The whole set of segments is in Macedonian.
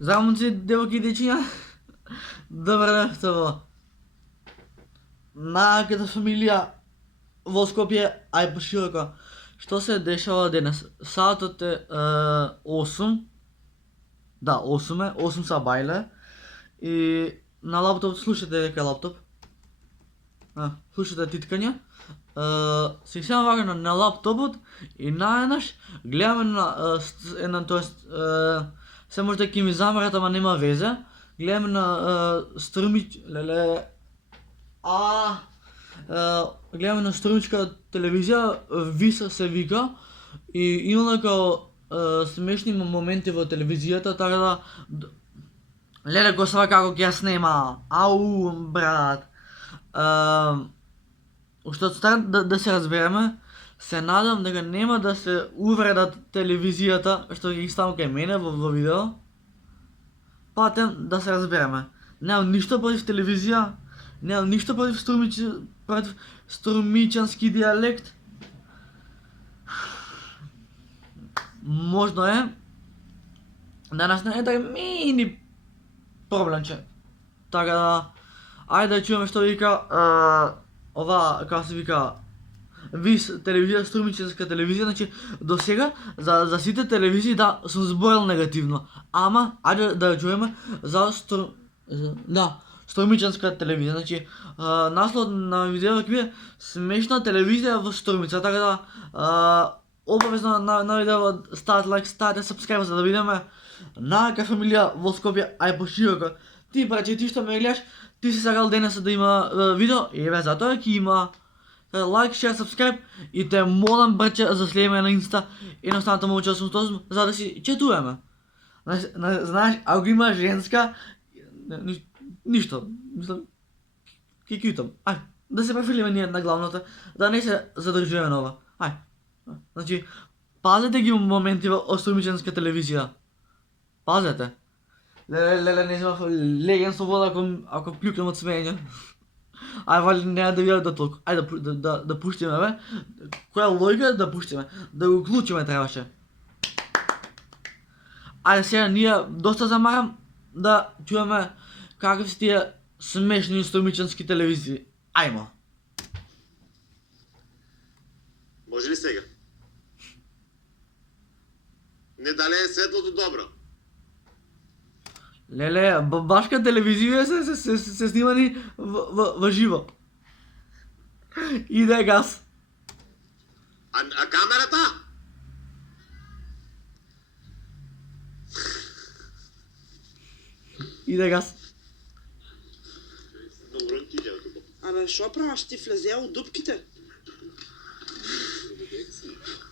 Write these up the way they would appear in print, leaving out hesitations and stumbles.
Здраво, момци, девойки и дечиња. Добро вечер. Најаката фамилија во Скопје, ај пошироко. Што се дешава денес? Саатот е 8. Да, 8 е, 8 са бајле. И на лаптоп, слушате дека лаптоп. Слушате титкања. Се сема вака на лаптопот и наеднаш гледаме на една, тоест, се може да ќе ми замрат, ама нема везе. Гледаме на струмич, леле, гледаме на струмичка телевизија, Виса се вика, и има дека смешни моменти во телевизијата, така да, леле го сва како ќе ја снема, ау, брат. Уште од старт да се разбереме, се надам дека нема да се увредат телевизијата што ги ставам кај мене во видео. Патем да се разбереме. Немам ништо против телевизија, немам ништо против струмичански дијалект. Можно е да настане така мини проблемче. Така да, ајде да чуеме што вика ова, како се вика, Вис телевизија, струмичанска телевизија. Значи, до сега за сите телевизии да сум зборил негативно, ама ајде да чуеме за струмичанска телевизија. Значи, наслов на видео ќе биде смешна телевизија во Струмица, така да обавезно на видео ставате лайк, ставате сабскрајб за да видиме најака фамилија во Скопје, ај пошироко. Ти браќе, ти што ме гледаш, ти си сакал денес да има видео, еве затоа ќе има. Лайк, шер, сабскрајб и те молам, браќе, за следиме на инста и на останата момче 808, за да си четуваме. Знаеш, ако има женска, ништо, мислам, ке кјутам. Ај, да се префилиме ние на главната, да не се задржуваме на ова. Ај, значи, пазете ги моменти во струмичанска телевизија. Пазете. Леле, не знам, леген со вода ако плюкнем од смење. Ај, вали, нема да видат до толку. Ајде да пуштиме, бе. Која логика да пуштиме? Да го клучиме требаше. Ајде сега ние доста замарам да чуеме какви се тие смешни струмичански телевизии. Ајмо. Може ли сега? Не дали е светлото добро? Леле, башка телевизија се снимани во живо. Иде газ. А камерата? Иде газ. Добро ти идеја тука. Абе, шо праваш, ти влезе од дупките?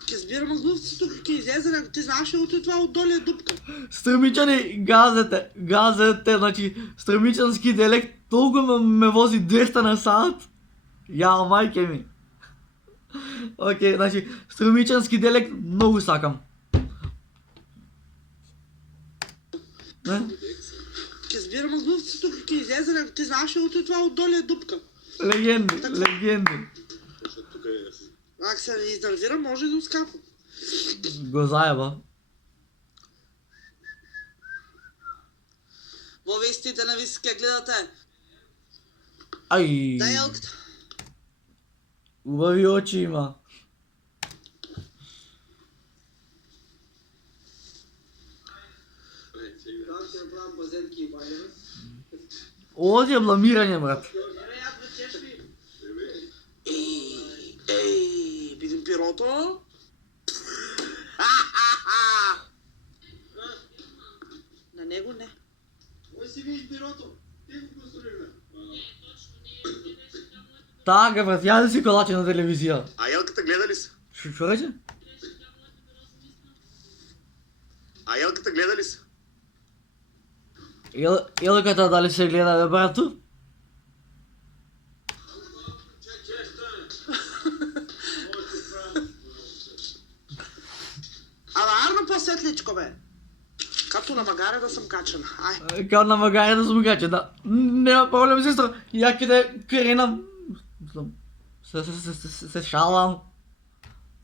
Ке збирам глувци тука, ке излезе, ти знаеш ли това отдоле дупка? Струмичани, газете, значи, струмичански диалект толку ме вози 200 на саат. Јао, мајке ми. Океј, значи, струмичански диалект многу сакам. Не? Ке збирам глувци тука, ке излезе, ти знаеш ли това отдоле дупка? Легенди. Тука е... Ако се изнервира, може да ускапа. Го заеба. Во вестите на Вис ке гледате. Ај. Да, елката. Убави очи има. Оди е бламирање, брат. Ей, видим пирото. На него не. Кой си видиш пирото? Ти го конструираме. Така, брат, ја да си колаче на телевизија. А елката гледа ли се? Шо рече? А елката гледа ли се? Елката дали се гледа, бе, брату? Ама арно по-светличко, бе. Като на магаре да съм качена. Ај. Као на магаре да сум качен, да. Нема проблем, сестро. Ја ќе да кренам. Се шалам.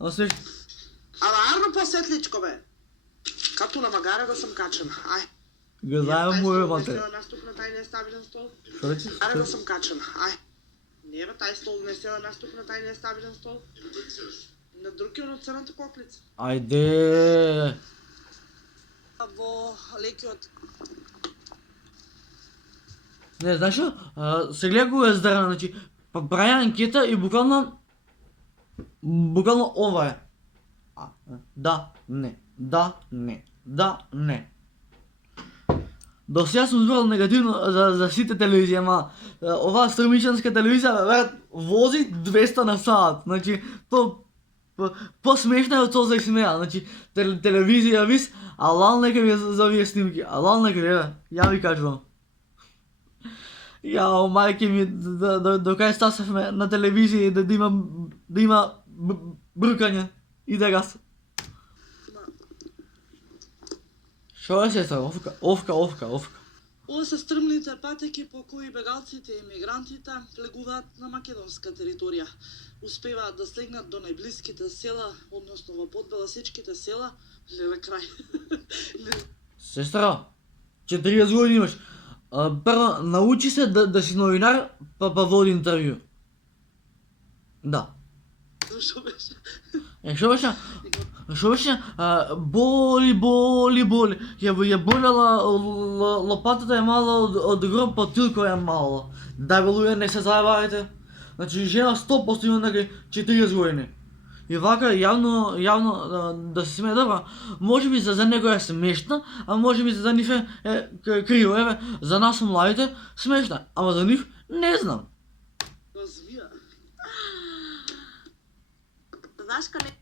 Ама арно по-светличко, бе. Като на магаре да съм качена. Ај. Газаем му е, мате. Села настук на тайния стабилен стол. Що рече? Гаре да съм качена. Ай. Не бе, taj стол не села настук на тайния стабилен стол. На друг е от църната коклица. Айде. Во лекиот. Не, знаеш ли, сега го е здраве, значи, прави анкета и буквално ова е. Да, не, да, не, да, не. До сега съм збрал негативно за сите телевизии, ама ова стромичанска телевизия, брат, вози 200 на саат. Значи, по-смешно е от този смея. Значи, телевизия вис, алал нека ми за вие снимки. Алал нека ви, я ви кажвам. Яо, майки ми, докай стасахме на телевизии да има брукање и да гас. Шо е сестра? Овка. Ова се стрмните патеки по кои бегалците и мигрантите влегуваат на македонска територија. Успеваат да слегнат до најблиските села, односно во подбеласечките села, леле крај. Сестра, 40 години имаш. Прво, научи се да си новинар, па води интервју. Да. Зашо беше? Шо беше? Боли. Ја болела лопатата е мала од гроб, па тилко е мала. Дај бе луѓе, не се заебавајте. Значи жена 100% има некај 40 години. И вака јавно да се смее добро. Може би за некој е смешна, а може би за нив е криво. Еве, за нас младите смешна, ама за нив не знам. Развија. Знаеш каде?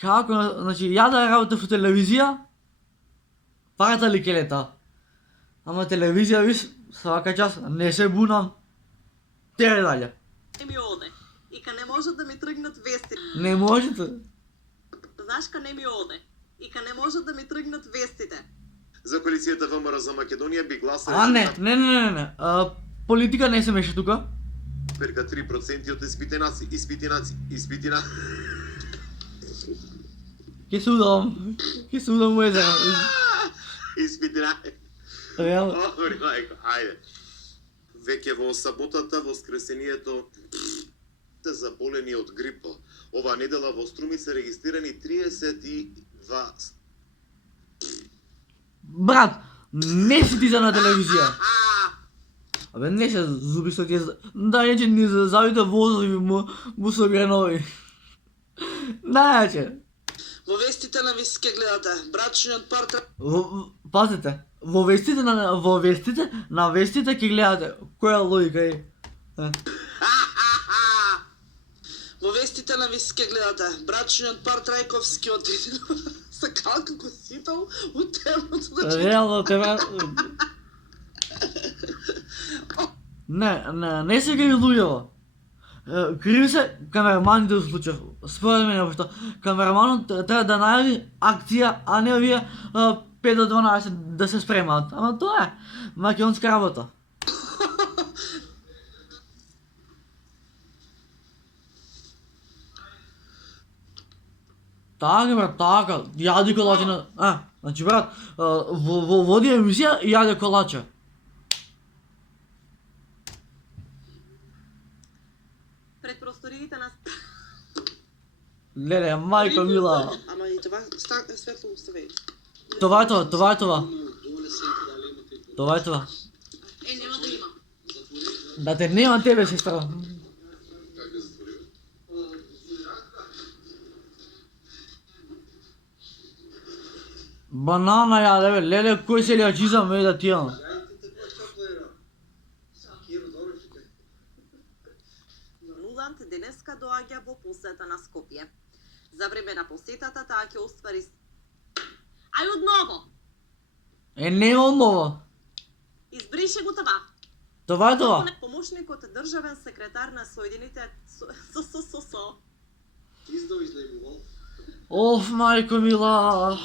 Како, значи, ја да работя во телевизија, парата ли келета. Ама телевизија, виж, свака час, не се бунам. Тере далje. Не ми оде. И ка не можат да ми тргнат вести. Не можете. Знаеш ка не ми оде. И ка не можат да ми тргнат вестите. За коалицијата ВМРО за Македонија би гласали Не. Политика не се меша тука. перка 3% од испитинаци. Ке се удам му е за... Испитинаци. Реално. Добри, мајко, ајде. Веќе во саботата, воскресението, те заболени од грипа. Оваа недела во Струмица регистрирани 32... Брат, не си ти за на телевизија. Абе, не се зуби што ти е... Да, неќе ни завите возови му со гренови. Најаче. Во вестите на вис ке гледате. Брачниот пар Пазите, во вестите ќе гледате. Која логика е? Во вестите на вис ке гледате. Брачниот пар Трајковски отиден sa kalka ko sitao u temното да читам. Реално тебе... Не се криви луѓето. Криви се камераманите во случај. Според мене, пошто камераманот треба да најави акција, а не овие 5 до 12 да се спремаат. Ама тоа е македонска работа. Така, брат, така. Јади колаче на... Значи, брат, води емисија и јаде колаче. Пред просториите на... Леле, мајко мила. Ама и това светло остави. Това е това. Това е това. нема да има. Да те нема тебе, сестра. Банана јаде, бе, леле, кој се лијачизам е да ти имам? Нуланд денеска доаѓа во посета на Скопје. За време на посетата таа ќе оствари... Ај одново! Нема одново. Избрише го това. Това е това. Помошникот државен секретар на Соединените СССР. Издал изнајмувал. Оф, мајко мила.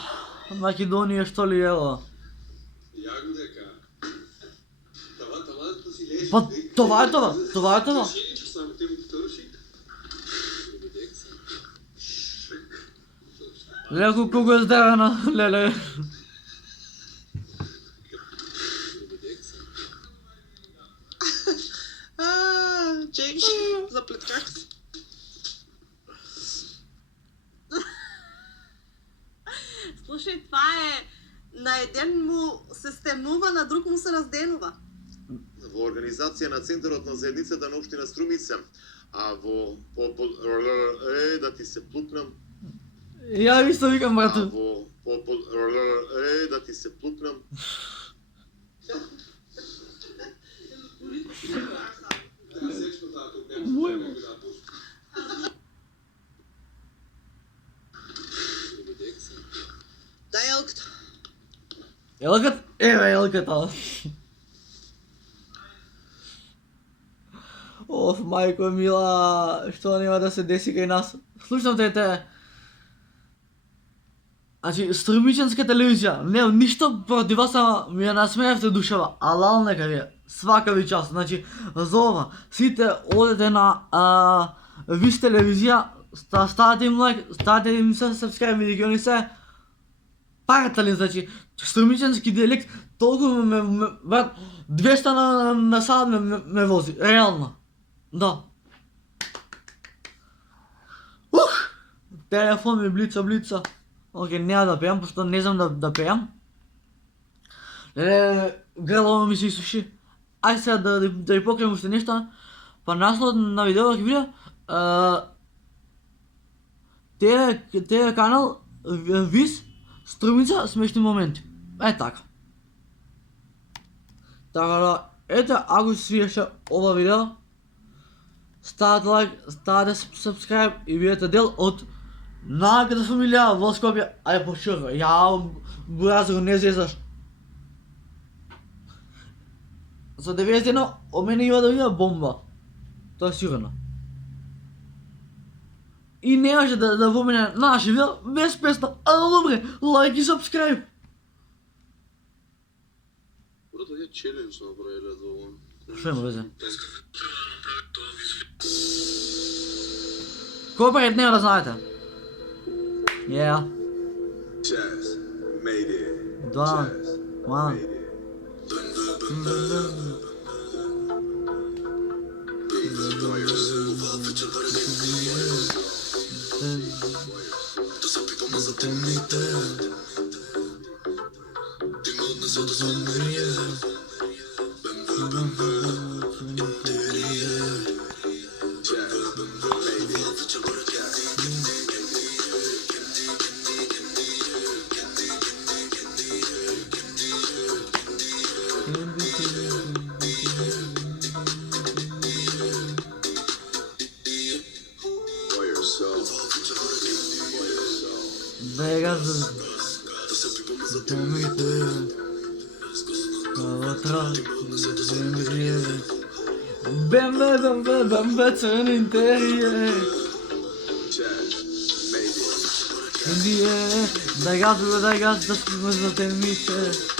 Македонија што ли ела? Ја го дека. Това да си лежи. Па това е това. Ширичко само те му вторши. Леле, колко е здравена, леле. Чек, заплетках се. Слушай, това е... На еден му се стемнува, на друг му се разденува. Во организација на Центарот на заедницата на општина Струмица, а во да ти се плукнам, Я ви се викам, а брато. во да ти се плукнам. Да, сечко таа тук не Мој. може да пушти. Дај елката. Елката? Еве елката. Оф, майко мила, што нема да се деси кај нас? Слушам те. Значи, Струмичанска телевизија, немам ништо против вас, ама ми ја насмеевте душава. Алал нека ви е. Свака ви част. Значи, за ова, сите одете на Вис телевизија, ставате им лайк, ставате им се subscribe и ги се параталин, значи, струмичански диалект, толку брат, 200 на сад ме вози, реално. Да. Телефон ми блица. Окей, няма да пеам, пошто не знам да пеам. Грло ми се изсуши. Ај сега да ви покрием уште нешто. Па наслов на видео ќе биде тие канал Вис Струмица смешни моменти. Е така. Така да, ете, ако се свиеше ова видео, ставате лайк, ставате subscribe и бидете дел од најаката фамилија во Скопје. Ајде поширка, ја буразо не зезаш. За 91 од мене има да биде бомба. Тоа е сигурно. И немаше да помине наше видео без песна. Ало добре, лайк и subscribe. Брато, ја челендж направиле за ова. Што има везе? Кој пред нема да знаете? Yeah. Chaz, made it. Два, one. Vegas Bembe c'è un interior Quindi dai gas da scusa te mite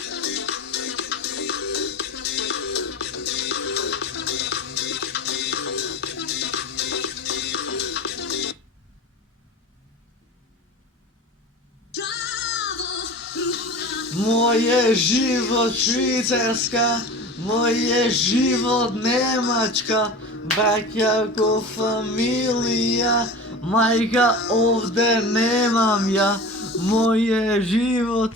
Моје живот Швицарска, моје живот Немачка, браќа ко фамилија, мајка овде немам ја, моје живот